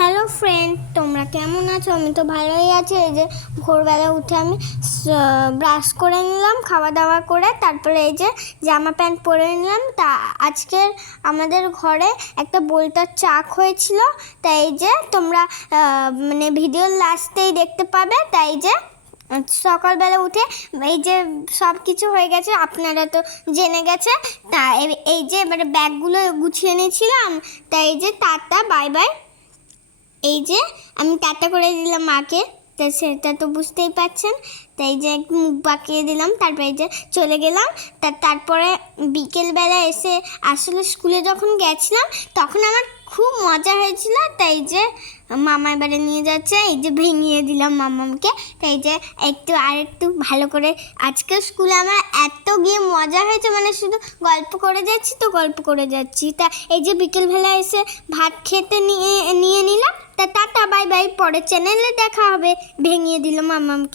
Hello friend, তোমরা কেমন আছো? আমি তো ভালোই আছি। এই যে ভোরবেলা উঠে আমি ব্রাশ করে নিলাম, খাওয়া দাওয়া করে তারপরে এই যে জামা প্যান্ট পরে নিলাম। তা আজকের আমাদের ঘরে একটা বোলটার চাক হয়েছিল, তাই এই যে তোমরা মানে ভিডিওর লাস্টেই দেখতে পাবে। তাই যে সকালবেলা উঠে এই যে সব কিছু হয়ে গেছে, আপনারা তো জেনে গেছে। তা এই যে এবারে ব্যাগগুলো গুছিয়ে নিয়েছিলাম। তাই এই যে টাটা বাই বাই, এই যে আমি টাটা করে দিলাম মাকে, তাই সেটা তো বুঝতেই পারছেন। তাই যে একটু মুখ বাঁকিয়ে দিলাম, তারপরে এই যে চলে গেলাম। তারপরে বিকেলবেলা এসে আসলে স্কুলে যখন গেছিলাম তখন আমার খুব মজা হয়েছিল। তাই যে মামা এবারে নিয়ে যাচ্ছে, এই যে ভেঙিয়ে দিলাম মামাকে। তাই যে একটু ভালো করে আজকে স্কুলে আমার এত গিয়ে মজা হয়েছে, মানে শুধু গল্প করে যাচ্ছি। তা এই যে বিকেলবেলা এসে ভাত খেতে নিয়ে নিলাম। তা টাটা বাই বাই, পরের চ্যানেলে দেখা হবে। ভেঙিয়ে দিল মামাকে।